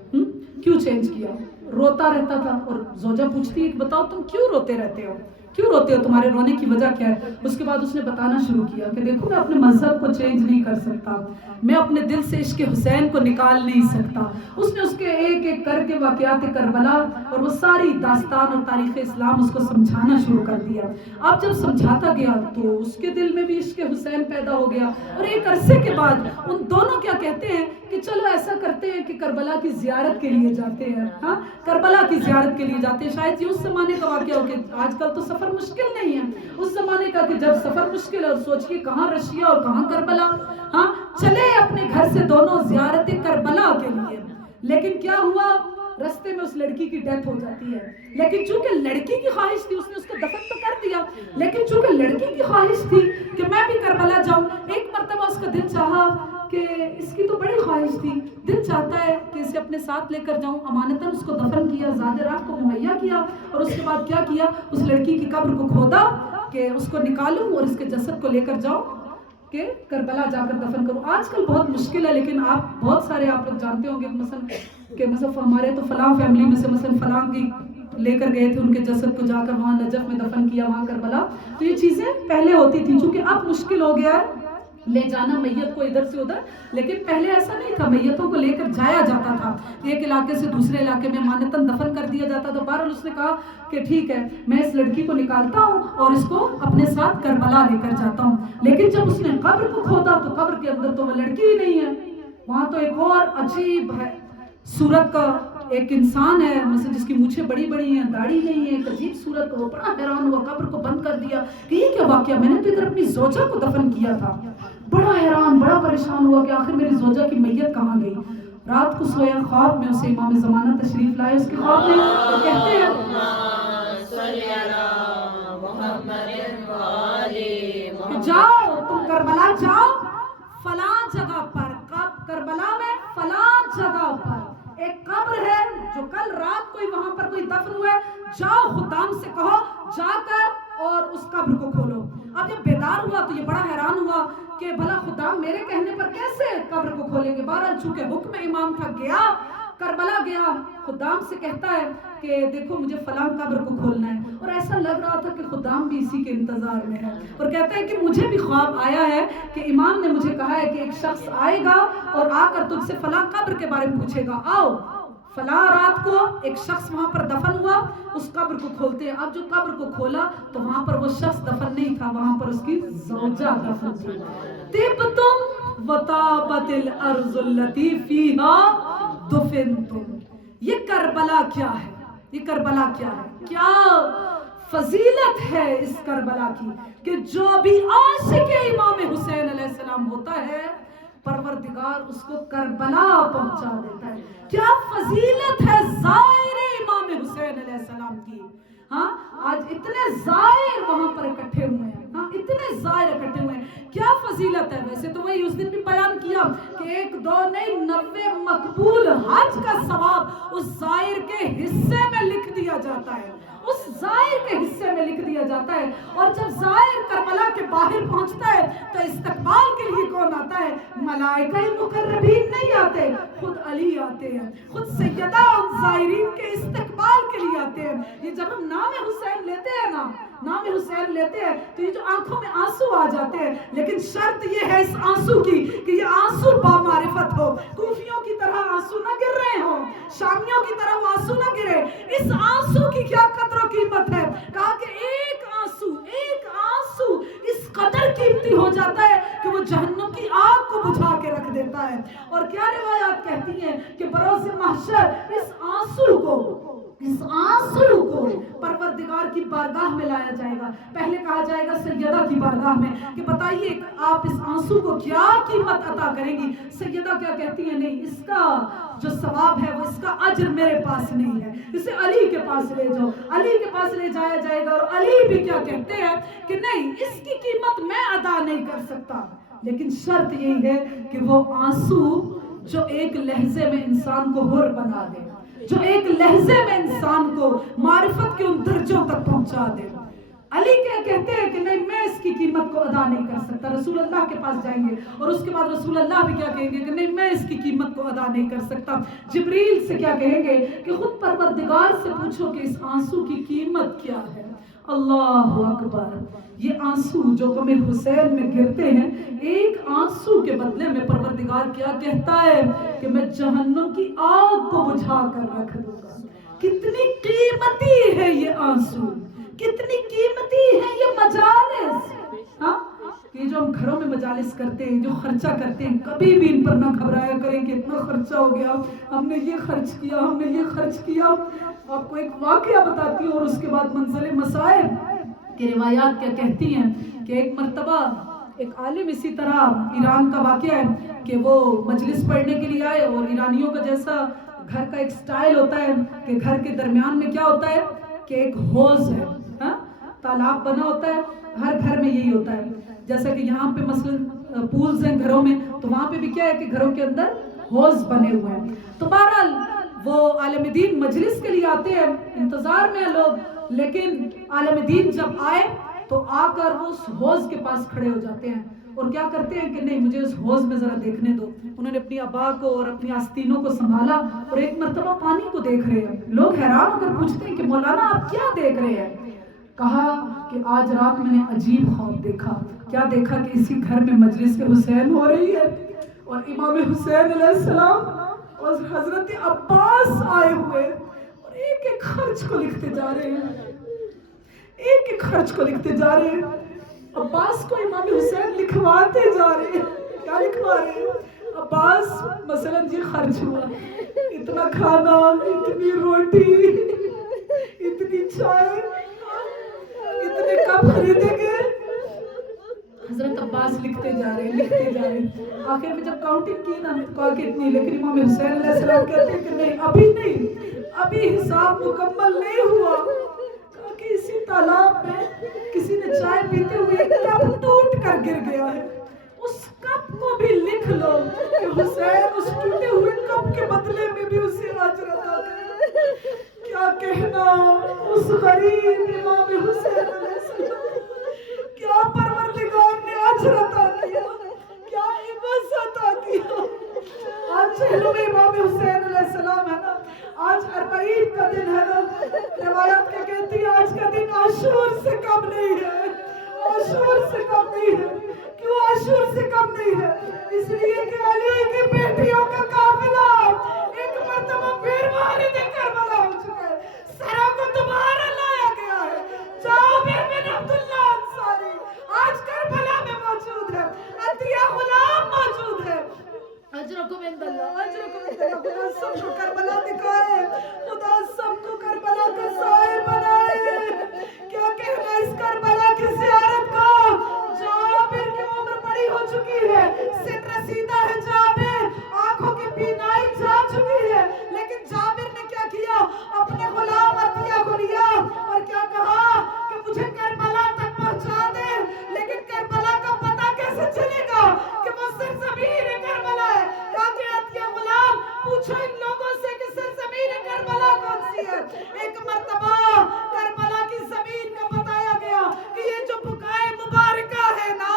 کیوں چینج کیا. روتا رہتا تھا اور زوجہ پوچھتی ہے کہ بتاؤ تم کیوں روتے رہتے ہو، کیوں روتے ہو، تمہارے رونے کی وجہ کیا ہے. اس کے بعد اس نے بتانا شروع کیا کہ دیکھو میں اپنے مذہب کو چینج نہیں کر سکتا، میں اپنے دل سے عشق حسین کو نکال نہیں سکتا. اس نے اس کے ایک ایک کر کے واقعات کربلا اور وہ ساری داستان اور تاریخ اسلام اس کو سمجھانا شروع کر دیا. اب جب سمجھاتا گیا تو اس کے دل میں بھی عشق حسین پیدا ہو گیا. اور ایک عرصے کے بعد ان دونوں کیا کہتے ہیں کہ چلو ایسا کرتے ہیں کہ کربلا کی زیارت کے لیے جاتے ہیں. ہاں کربلا کی زیارت کے لیے جاتے ہیں. شاید یہ اس زمانے کا واقعہ ہو کہ آج کل تو سفر مشکل نہیں ہے، اس زمانے کا کہ جب سفر مشکل ہے اور سوچئے کہاں رشیا اور کہاں کربلا. ہاں چلے اپنے گھر سے دونوں زیارت کربلا کے لیے. لیکن کیا ہوا، رستے میں اس لڑکی کی ڈیتھ ہو جاتی ہے. لیکن چونکہ لڑکی کی خواہش تھی، اس نے اس کو دفن تو کر دیا، لیکن چونکہ لڑکی کی خواہش تھی کہ میں بھی کربلا جاؤں، ایک مرتبہ اس کا دل چاہا کہ اس کی تو بڑی خواہش تھی، دل چاہتا ہے کہ اسے اپنے ساتھ لے کر جاؤں. امانتاً اس کو دفن کیا، زاد رات کو مہیا کیا اور اس کے بعد کیا کیا، اس لڑکی کی قبر کو کھودا کہ اس کو نکالوں اور اس کے جسد کو لے کر جاؤں کہ کربلا جا کر دفن کروں. آج کل بہت مشکل ہے، لیکن آپ بہت سارے آپ لوگ جانتے ہوں گے مثلا ہمارے تو فلاں فیملی میں سے مثلا فلاں کی لے کر گئے تھے ان کے جسد کو جا کر وہاں نجف میں دفن کیا، وہاں کربلا. تو یہ چیزیں پہلے ہوتی تھی، چونکہ اب مشکل ہو گیا ہے لے جانا میت کو ادھر سے ادھر، لیکن پہلے ایسا نہیں تھا، میتوں کو لے کر جایا جاتا تھا، ایک علاقے سے دوسرے علاقے میں امانتاً دفن کر دیا جاتا تھا. بہرحال اس نے کہا کہ ٹھیک ہے میں اس لڑکی کو نکالتا ہوں اور اس کو اپنے ساتھ کربلا لے کر جاتا ہوں. لیکن جب اس نے قبر کو کھودا تو قبر کے اندر تو وہ لڑکی ہی نہیں ہے، وہاں تو ایک اور عجیب ہے صورت کا ایک انسان ہے، مثلا جس کی مونچھیں بڑی بڑی ہیں، داڑھی نہیں ہے، ایک عجیب صورت. وہ بڑا حیران ہوا، قبر کو بند کر دیا کہ یہ کیا واقعہ، میں نے تو ادھر اپنی زوجہ کو دفن کیا تھا. بڑا حیران، بڑا پریشان ہوا کہ آخر میری زوجہ کی میت کہاں گئی. رات کو سویا، خواب میں اسے امام زمانہ تشریف لائے اس کے خواب میں، اور کہتے ہیں کہ جاؤ تم کربلا جاؤ، فلاں جگہ پر، کربلا میں فلاں جگہ پر ایک قبر ہے جو کل رات کوئی وہاں پر کوئی دفن ہوا ہے، جاؤ خدام سے کہو جا کر اور اس قبر کو کھولو. اب جب بیدار ہوا تو یہ بڑا حیران ہوا کہ بھلا خدام میرے کہنے پر کیسے قبر کو کھولیں گے. بہرحال چونکہ حکم امام تھا، گیا کربلا، گیا خدام سے کہتا ہے کہ دیکھو مجھے فلاں قبر کو کھولنا ہے. اور ایسا لگ رہا تھا کہ خدام بھی اسی کے انتظار میں ہے، اور کہتا ہے کہ مجھے بھی خواب آیا ہے کہ امام نے مجھے کہا ہے کہ ایک شخص آئے گا اور آ کر تجھ سے فلاں قبر کے بارے میں پوچھے گا. آؤ فلاں رات کو ایک شخص وہاں پر دفن ہوا، اس قبر کو کھولتے ہیں. اب جو قبر کو کھولا تو وہاں پر وہ شخص دفن نہیں تھا، وہاں پر اس کی زوجہ دفن تھی. طبتم وطابت الارض التي فيها دفنتم. یہ کربلا کیا ہے، یہ کربلا کیا ہے، کیا فضیلت ہے اس کربلا کی کہ جو بھی عاشق امام حسین علیہ السلام ہوتا ہے پروردگار اس کو کربلا پہنچا دیتا ہے. کیا فضیلت ہے زائر امام حسین علیہ السلام کی. ہاں آج اتنے زائر وہاں پر اکٹھے ہوئے ہیں، ہاں اتنے زائر اکٹھے ہوئے ہیں، کیا فضیلت ہے. ویسے تو وہی اس دن بھی بیان کیا کہ 1 2 نہیں 90 مقبول حج کا ثواب اس زائر کے حصے میں لکھ دیا جاتا ہے، اس زائر کے حصے میں لکھ دیا جاتا ہے. اور جب زائر کربلا کے باہر پہنچتا ہے تو استقبال کے لیے کون آتا ہے؟ ملائکہ مقربین نہیں آتے، خود علی آتے ہیں، خود سیدہ ان زائرین کے استقبال کے لیے آتے ہیں. یہ جب ہم نام حسین لیتے ہیں نا، نام حسین لیتے ہیں تو یہ جو آنکھوں میں آنسو آ جاتے ہیں، لیکن شرط یہ ہے اس آنسو کی کہ یہ آنسو با معرفت ہو. کوفیوں کی طرح آنسو نہ گر رہے ہوں، شامیوں کی طرح وہ آنسو نہ گرے. اس آنسو کی کیا قدر و قیمت ہے. کہا کہ ایک آنسو اس قدر قیمتی ہو جاتا ہے کہ وہ جہنم کی آگ کو بجھا کے رکھ دیتا ہے. اور کیا روایات کہتی ہیں کہ بروز محشر اس آنسو کو پروردگار کی بارگاہ میں لایا جائے گا. پہلے کہا جائے گا سیدہ کی بارگاہ میں کہ بتائیے آپ اس آنسو کو کیا قیمت عطا کریں گی. سیدہ کیا کہتی ہیں؟ نہیں، اس کا جو ثواب ہے وہ اس کا اجر میرے پاس نہیں ہے، اسے علی کے پاس لے جاؤ. علی کے پاس لے جایا جائے گا اور علی بھی کیا کہتے ہیں کہ نہیں، اس کی قیمت میں ادا نہیں کر سکتا، لیکن شرط یہی ہے کہ وہ آنسو جو ایک لحظے میں انسان کو حر بنا دے، جو ایک لحظے میں انسان کو معرفت کے ان درجوں تک پہنچا دے. علی کیا کہتے ہیں کہ نہیں میں اس کی قیمت کو ادا نہیں کر سکتا. رسول اللہ کے پاس جائیں گے اور اس کے بعد رسول اللہ بھی کیا کہیں گے کہ نہیں میں اس کی قیمت کو ادا نہیں کر سکتا. جبریل سے کیا کہیں گے کہ خود پروردگار سے پوچھو کہ اس آنسو کی قیمت کیا ہے. اللہ اکبر. یہ آنسو جو غم حسین میں گرتے ہیں، ایک آنسو کے بدلے میں پروردگار کیا کہتا ہے کہ میں جہنم کی آگ کو بجھا کر رکھ دوں گا. کتنی قیمتی ہے یہ آنسو، کتنی قیمتی ہے یہ مجالس. ہاں یہ جو ہم گھروں میں مجالس کرتے ہیں، جو خرچہ کرتے ہیں، کبھی بھی ان پر نہ گھبرایا کریں کہ اتنا خرچہ ہو گیا، ہم نے یہ خرچ کیا، ہم نے یہ خرچ کیا. آپ کو ایک واقعہ بتاتی ہوں اور اس کے بعد منزل مصائب کی روایات کیا کہتی ہیں کہ ایک مرتبہ ایک عالم اسی طرح ایران کا واقعہ ہے کہ وہ مجلس پڑھنے کے لیے آئے اور ایرانیوں کا جیسا گھر کا ایک سٹائل ہوتا ہے کہ گھر کے درمیان میں کیا ہوتا ہے کہ ایک حوض ہے، تالاب بنا ہوتا ہے. ہر گھر میں یہی ہوتا ہے. جیسا کہ یہاں پہ مثلا پولز ہیں گھروں میں، تو وہاں پہ بھی کیا ہے کہ گھروں کے اندر حوض بنے ہوئے ہیں. تو بہرحال وہ عالم دین مجلس کے لیے آتے ہیں، انتظار میں ہیں لوگ. لیکن عالم دین جب آئے تو آ کر وہ اس حوض کے پاس کھڑے ہو جاتے ہیں اور کیا کرتے ہیں کہ نہیں مجھے اس حوض میں ذرا دیکھنے دو. انہوں نے اپنی ابا کو اور اپنی آستینوں کو سنبھالا اور ایک مرتبہ پانی کو دیکھ رہے ہیں. لوگ حیران ہو کر پوچھتے ہیں کہ مولانا آپ کیا دیکھ رہے ہیں؟ کہا کہ آج رات میں نے عجیب خواب دیکھا. کیا دیکھا کہ اسی گھر میں مجلس حسین ہو رہی ہے اور امام حسین علیہ السلام اور حضرت عباس آئے ہوئے اور ایک ایک خرچ کو لکھتے جا رہے ہیں، ایک ایک خرچ کو لکھتے جا رہے ہیں. عباس کو امام حسین لکھواتے جا رہے ہیں. کیا لکھوا رہے ہیں؟ عباس مثلا یہ خرچ ہوا، اتنا کھانا، اتنی روٹی، اتنی چائے، اتنے کپ خریدیں گے. حضرت عباس لکھتے جا رہے ہیں، لکھتے جا رہے ہیں. آخر میں جب کاؤنٹنگ کی نا کہا کہ اتنی، لیکن امام حسین علیہ السلام کہتے ہیں کہ نہیں ابھی نہیں، ابھی حساب مکمل نہیں ہوا. کہا کہ اسی تالاب میں کسی نے چائے پیتے ہوئے کپ ٹوٹ کر گر گیا ہے، اس کپ کو بھی لکھ لو کہ حسین اس ٹوٹے ہوئے کپ کے بدلے میں بھی اسے اجر عطا کرے. کیا کہنا اس غریب امام حسین علیہ السلام، کیا پروردگار نے اجر عطا کیا، کیا عوض عطا کیا. آج چہلم امام حسین علیہ السلام ہے نا، آج 40 کا دن ہے نا. روایات کیا کہتی ہے آج کا دن عاشور سے کم نہیں ہے، عاشور سے کم نہیں ہے. کیوں عاشور سے کم نہیں ہے؟ اس لیے کہ علی کی بیٹیوں کا قافلہ ایک مرتبہ پھر وارد کربلا ہو چکا ہے، سروں کو دوبارہ لایا گیا ہے. جابر بن عبداللہ انصاری آج کربلا میں موجود ہے، عطیہ غلام موجود ہے. اجرکم عند اللہ، اجرکم عند اللہ. خدا سب کو کربلا دکھائے، خدا سب کو کربلا کا سائے بنائے. کیا کہنا اس کربلا کی زیارت کا. جابر کی عمر بڑی ہو چکی ہے، سن رسیدہ ہے جابر، آنکھوں کی بینائی جا چکی ہے، لیکن جابر نے کیا کیا، اپنے غلام عطیہ کو لیا اور کیا کہا کہ مجھے کربلا تک پہنچا دے. لیکن کربلا کا پتہ کیسے چلے گا کہ وہ سرزمین کربلا ہے؟ کہا کہ عطیہ غلام پوچھو ان لوگوں سے کہ سرزمین کربلا کون سی ہے. ایک مرتبہ کربلا کی زمین کا بتایا گیا کہ یہ جو بقائے مبارکہ ہے نا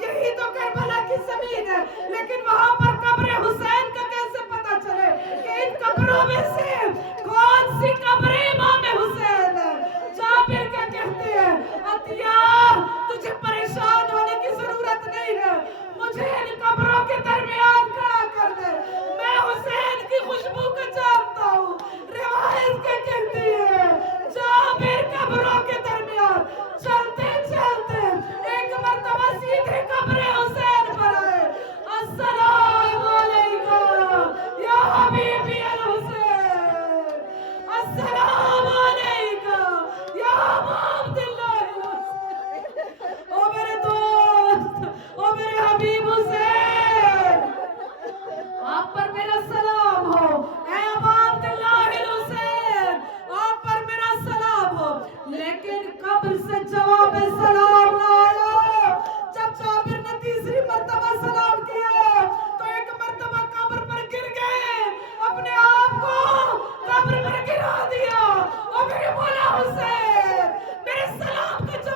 یہی تو کربلا کی زمین ہے. لیکن وہاں پر قبر حسین کا کیسے پتا چلے کہ ان قبروں میں سے کون سی قبر امام حسین ہے؟ جابر کیا کہتے ہیں، عطیہ تجھے پریشان ہونے کی ضرورت نہیں ہے، مجھے ان قبروں کے درمیان کھڑا کر دے، میں حسین کی خوشبو کو جانتا ہوں. روایت کیا کہتی ہے، جابر قبروں کے درمیان چلتے چلتے ایک مرتبہ سیدھے قبر حسین پر آئے. السلام علیکم یا حبیبی الحسین، السلام علیکم یا ابا عبداللہ الحسین. او میرے دوست، او میرے حبیب حسین، آپ پر میرا سلام ہو. اے ابا عبداللہ الحسین، آپ پر میرا سلام ہو. لیکن قبر سے جواب سلام نہ آیا. جب جابر نے تیسری مرتبہ سلام کیا تو ایک مرتبہ قبر پر گر گئے، اپنے آپ کو قبر پر گرا دیا اور میرے مولا حسین میرے سلام کا جواب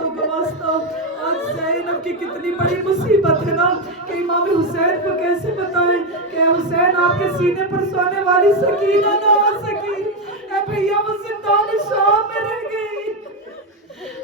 باتوں کا واسطہ آج زینب کی کتنی بڑی مصیبت ہے نا کہ امام حسین کو کیسے بتائیں کہ حسین آپ کے سینے پر سونے والی سکینہ نہ آ سکی، اے بھیا وہ زندان شام میں رہ گئی۔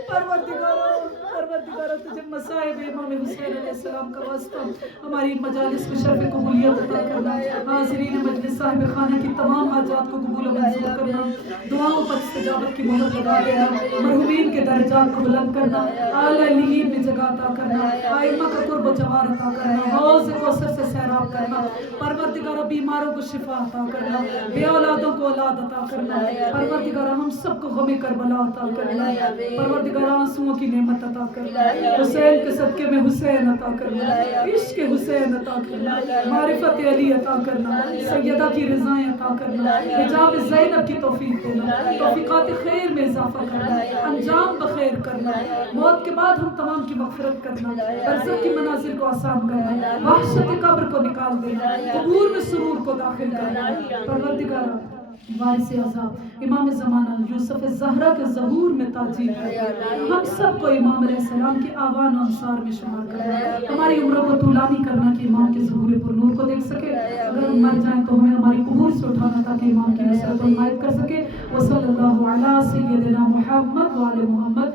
پروردگارہ تجھے مصائب امام حسین علیہ السلام کا واسطہ ہماری مجالس میں شرف قبولیت عطا کرنا، حاضرین مجلس صاحب خانہ کی تمام حاجات کو قبول و منظور کرنا، دعاؤں پر استجابت کی مہر لگا دینا، مرحومین کے درجات کو بلند کرنا، اعلی علیین میں جگہ عطا کرنا، ائمہ کا قرب و جوار عطا کرنا، حوض کوثر سے سیراب کرنا، پروردگارہ بیماروں کو شفا عطا کرنا، بے اولادوں کو اولاد عطا کرنا، پروردگارہ ہم سب کو غم کربلا عطا کرنا، پروردگارہ آنسوؤں کی نعمت عطا کرنا، حسین کے صدقے میں حسین عطا کرنا، عشق حسین عطا کرنا، معرفت علی عطا کرنا، سیدہ کی رضائیں عطا کرنا، حجاب زینب کی توفیق دینا، توفیقات خیر میں اضافہ کرنا، انجام بخیر کرنا، موت کے بعد ہم تمام کی مغفرت کرنا، برزخ کی منازل کو آسان کرنا، وحشت قبر کو نکال دینا، قبور میں سرور کو داخل کرنا، پروردگارہ وارث عذاب امام زمانہ یوسف الزہرا کے ظہور میں تاجیل کرنا، ہم سب کو امام علیہ السلام کے آوان و انصار میں شمار کرنا، ہماری عمروں کو طولانی کرنا کہ امام کے ظہور پر نور کو دیکھ سکے، اگر ہم مر جائیں تو ہمیں ہماری قبور سے اٹھانا تاکہ امام کی نصرت و حمایت کر سکے۔ وصلی اللہ علی سیدنا محمد وعلی محمد۔